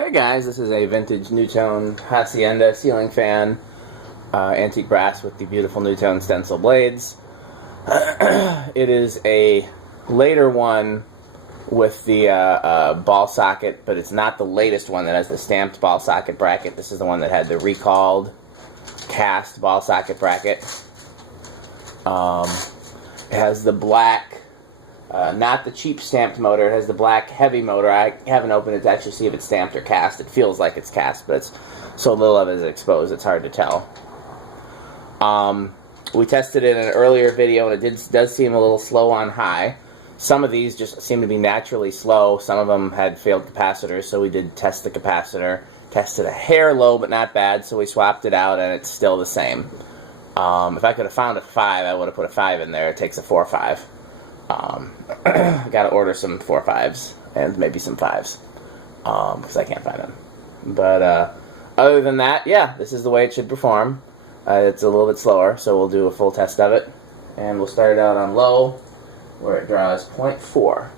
Hey guys, this is a vintage Nutone Hacienda Ceiling Fan, antique brass with the beautiful Nutone stencil blades. It is a later one with the ball socket, but it's not the latest one that has the stamped ball socket bracket. This is the one that had the recalled cast ball socket bracket. It has the black, not the cheap stamped motor. It has the black heavy motor. I haven't opened it to actually see if it's stamped or cast. It feels like it's cast, but it's so little of it is exposed, it's hard to tell. We tested it in an earlier video, and it does seem a little slow on high. Some of these just seem to be naturally slow. Some of them had failed capacitors, so we did test the capacitor. Tested a hair low, but not bad, so we swapped it out, and it's still the same. If I could have found a 5, I would have put a 5 in there. It takes a 4-5. I gotta order some 4-5s and maybe some 5s because I can't find them. But other than that, yeah, this is the way it should perform. It's a little bit slower, so we'll do a full test of it. And we'll start it out on low, where it draws 0.4.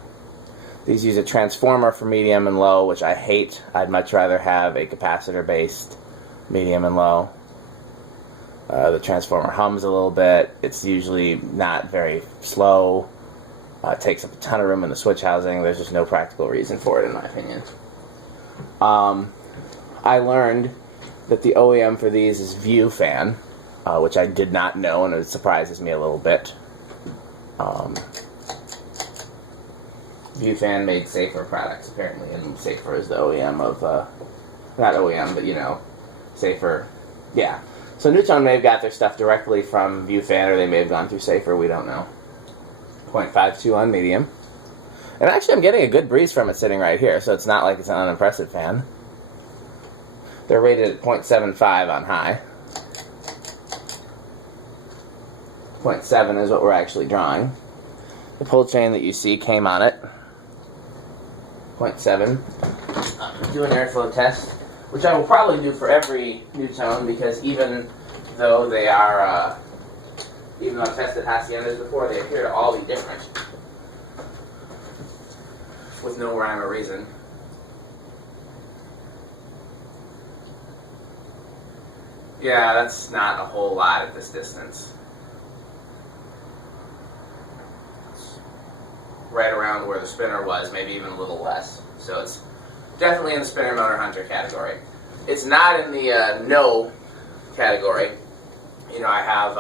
These use a transformer for medium and low, which I hate. I'd much rather have a capacitor-based medium and low. The transformer hums a little bit. It's usually not very slow. It takes up a ton of room in the switch housing. There's just no practical reason for it, in my opinion. I learned that the OEM for these is Fan, which I did not know, and it surprises me a little bit. Fan made safer products, apparently, and safer is the OEM of, not OEM, but, you know, safer, yeah. So Nutone may have got their stuff directly from Fan, or they may have gone through safer, we don't know. 0.52 on medium. And actually I'm getting a good breeze from it sitting right here, so it's not like it's an unimpressive fan. They're rated at 0.75 on high. 0.7 is what we're actually drawing. The pull chain that you see came on it. 0.7. Do an airflow test, which I will probably do for every Nutone, because even though they are, even though I've tested Haciendas before, they appear to all be different, with no rhyme or reason. Yeah, that's not a whole lot at this distance. It's right around where the spinner was, maybe even a little less. So it's definitely in the spinner motor hunter category. It's not in the no category. You know, I have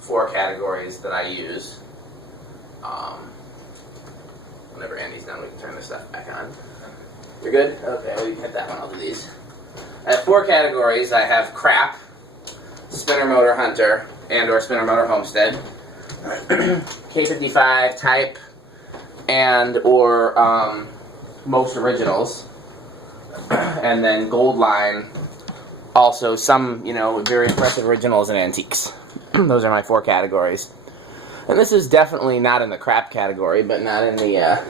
4 categories that I use. Whenever Andy's done, we can turn this stuff back on. You're good? Okay, well, you can hit that one. I'll do these. I have 4 categories. I have crap, spinner motor hunter, and or spinner motor homestead, K55 type, and or most originals, and then gold line. Also, some, you know, very impressive originals and antiques. Those are my 4 categories. And this is definitely not in the crap category, but not in the,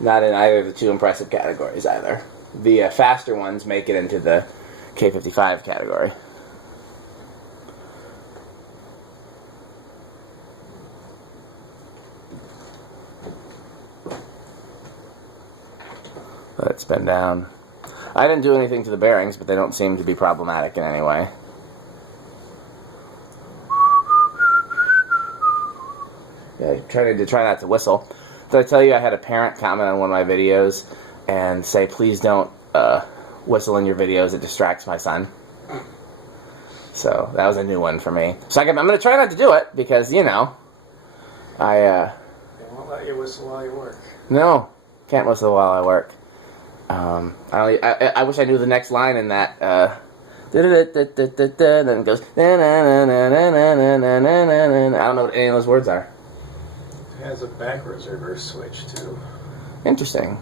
not in either of the 2 impressive categories either. The faster ones make it into the K55 category. Let it spin down. I didn't do anything to the bearings, but they don't seem to be problematic in any way. Yeah, try not to whistle. Did I tell you I had a parent comment on one of my videos and say, please don't whistle in your videos, it distracts my son. So that was a new one for me. So I'm going to try not to do it because, you know, They won't let you whistle while you work. No, can't whistle while I work. I wish I knew the next line in that. Then it goes. I don't know what any of those words are. It has a backwards reverse switch too. Interesting.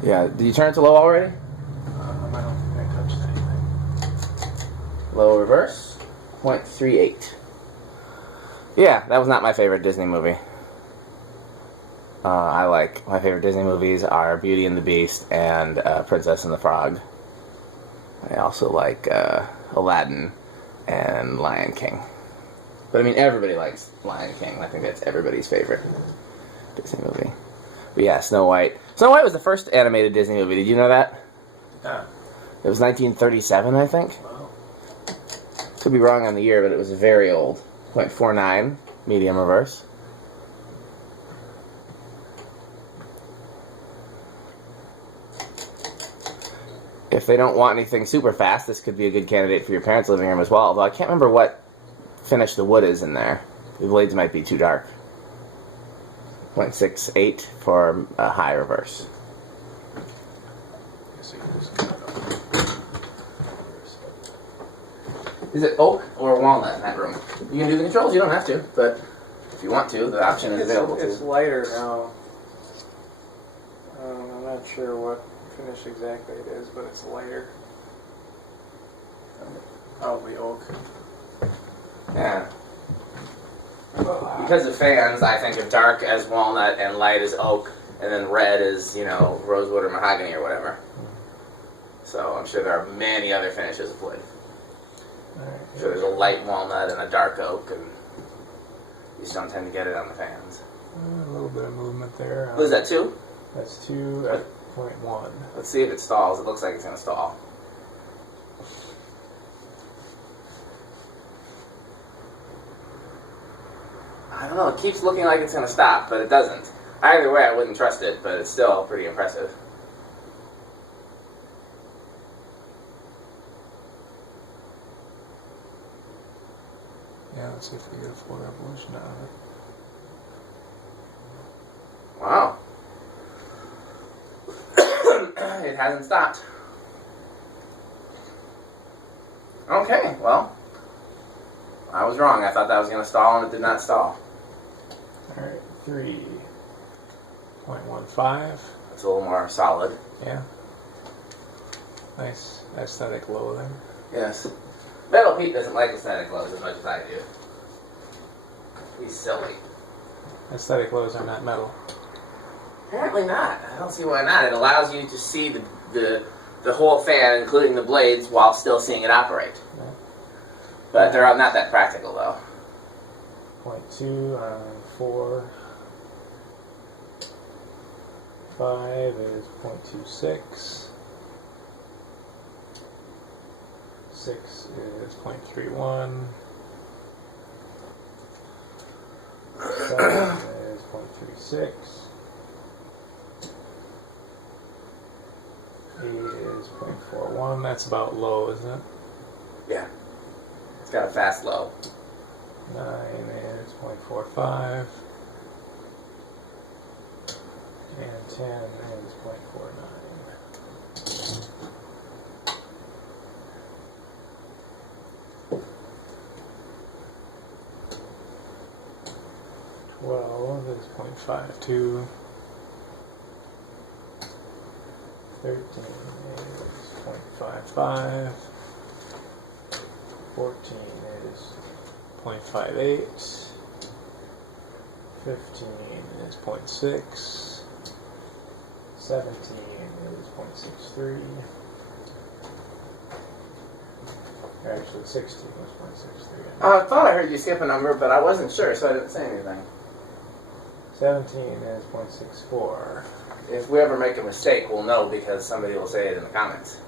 Yeah, did you turn it to low already? I don't think I touched anything. Low reverse, 0.38. Yeah, that was not my favorite Disney movie. My favorite Disney movies are Beauty and the Beast and Princess and the Frog. I also like Aladdin and Lion King. But I mean, everybody likes Lion King. I think that's everybody's favorite Disney movie. But yeah, Snow White. Snow White was the first animated Disney movie. Did you know that? Yeah. It was 1937, I think. Wow. Could be wrong on the year, but it was very old. 0.49, medium reverse. If they don't want anything super fast, this could be a good candidate for your parents' living room as well. Although I can't remember what finish the wood is in there. The blades might be too dark. 0.68 for a high reverse. Is it oak or walnut in that room? You can do the controls, you don't have to, but if you want to, the option is available to. It's lighter now. I'm not sure what finish exactly it is, but it's lighter. Probably oak. Yeah. Because of fans, I think of dark as walnut and light as oak, and then red as, you know, rosewood or mahogany or whatever. So I'm sure there are many other finishes of wood. So there's a light walnut and a dark oak, and you just don't tend to get it on the fans. A little bit of movement there. What is that, 2? That's 2 at 0.1. Let's see if it stalls. It looks like it's going to stall. I don't know. It keeps looking like it's going to stop, but it doesn't. Either way, I wouldn't trust it, but it's still pretty impressive. Yeah, let's see if we get a full revolution out of it. Wow. It hasn't stopped. Okay, well, I was wrong. I thought that was going to stall, and it did not stall. Alright, 3.15. It's a little more solid. Yeah. Nice aesthetic low there. Yes. Metal Pete doesn't like aesthetic lows as much as I do. He's silly. Aesthetic lows are not metal. Apparently not. I don't see why not. It allows you to see the whole fan, including the blades, while still seeing it operate. Yeah. But they're not that practical, though. 0.2 on 4. 5 is 0.26. 6 is 0.31. 7 is 0.36. 8 is 0.41. That's about low, isn't it? Yeah. It's got a fast low. 9 is 0.45. And 10 is 0.49. 12 is 0.52. 13 is 0.55. 14 is 0.58. 15 is 0.6. 17 is 0.63. Actually, 16 was 0.63. I thought I heard you skip a number, but I wasn't sure, so I didn't say anything. 17 is 0.64. If we ever make a mistake, we'll know because somebody will say it in the comments.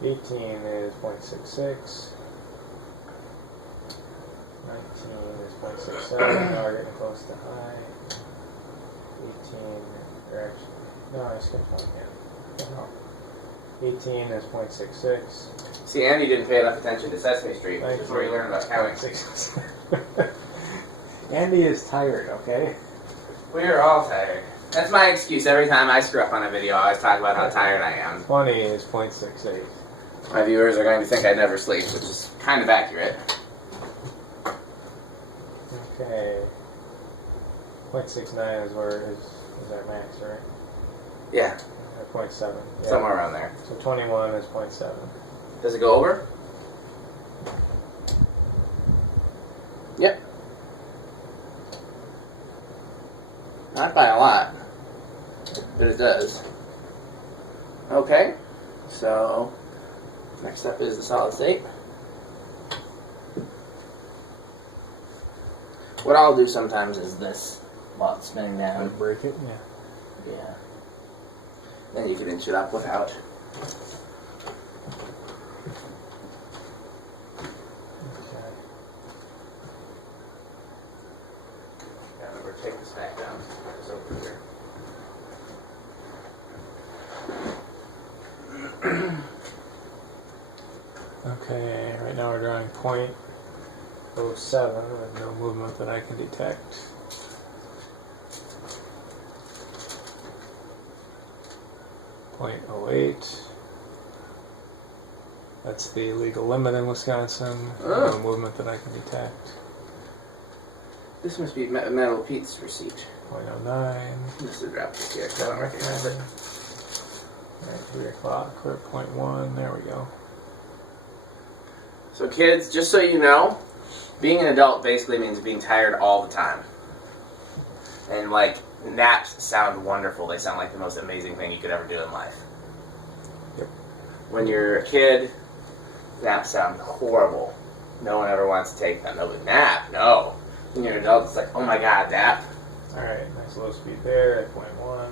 18 is 0.66. 19 is 0.67. Now we're getting close to high. 18, or actually, no, I skipped one again. No. 18 is 0.66. See, Andy didn't pay enough attention to Sesame Street, which is where he learned about counting. Andy is tired, okay? We're all tired. That's my excuse. Every time I screw up on a video, I always talk about how tired I am. 20 is 0.68. My viewers are going to think I never sleep, which is kind of accurate. Okay. 0.69 is where is our max, right? Yeah, Or 0.7. Yeah. somewhere around there. So 21 is 0.7. Does it go over? Yep. Not by a lot, but it does. Okay, so next up is the solid state. What I'll do sometimes is this while it's spinning down. Break it? Yeah. Yeah. Then you can inch it up without. Okay. Yeah, we're take this back down. It's over here. Okay, right now we're drawing .07 with no movement that I can detect. .08. That's the legal limit in Wisconsin. Oh. No movement that I can detect. This must be Metal Pete's receipt. .09. This is drop this here. I don't recognize it. Alright, 3 o'clock. We're at .1. There we go. So kids, just so you know, being an adult basically means being tired all the time. And like, naps sound wonderful. They sound like the most amazing thing you could ever do in life. Yep. When you're a kid, naps sound horrible. No one ever wants to take them. No, but nap, no. When you're an adult, it's like, oh my god, nap. Alright, nice low speed there at .1.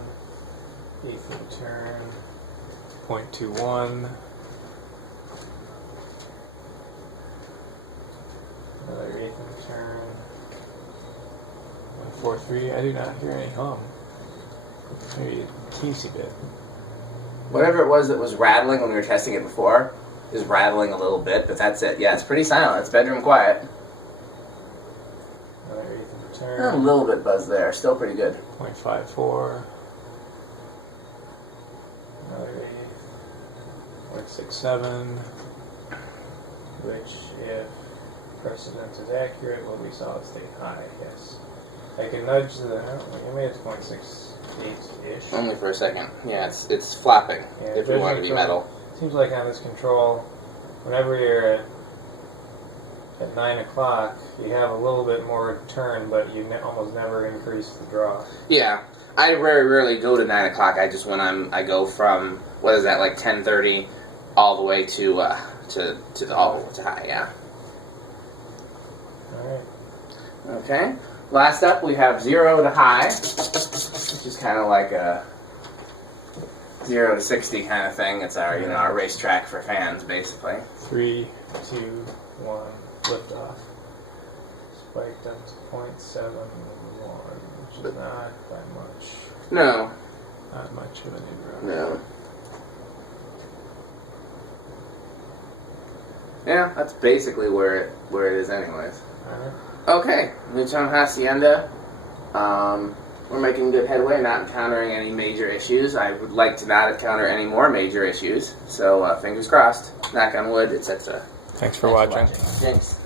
Eighth of the turn. .21. Another eighth of the turn. 143. I do not hear any hum. Maybe a teensy bit. Whatever it was that was rattling when we were testing it before is rattling a little bit, but that's it. Yeah, it's pretty silent. It's bedroom quiet. Another eighth of the A turn. little bit buzz there. Still pretty good. .54. Another eighth. 0.67. Which, if precedence is accurate, will be solid state high, yes. I can nudge the. Maybe it's 0.68-ish. Only for a second. Yeah, it's flapping. Yeah, If we want it to be metal. Seems like on this control, whenever you're at 9 o'clock, you have a little bit more turn, but you almost never increase the draw. Yeah, I very rarely go to 9 o'clock. I just I go from what is that, like 10:30 all the way to high. Yeah. All right. Okay. Last up, we have 0 to high, which is kind of like a 0 to 60 kind of thing. It's our our racetrack for fans, basically. 3, 2, 1, lift off. Spiked up to 0.71, which is not by much. No. Not much of an intro. No. Yeah, that's basically where it is, anyways. Alright. Okay, Nutone Hacienda. We're making good headway, not encountering any major issues. I would like to not encounter any more major issues. So, fingers crossed. Knock on wood, etc. Thanks for watching. Thanks.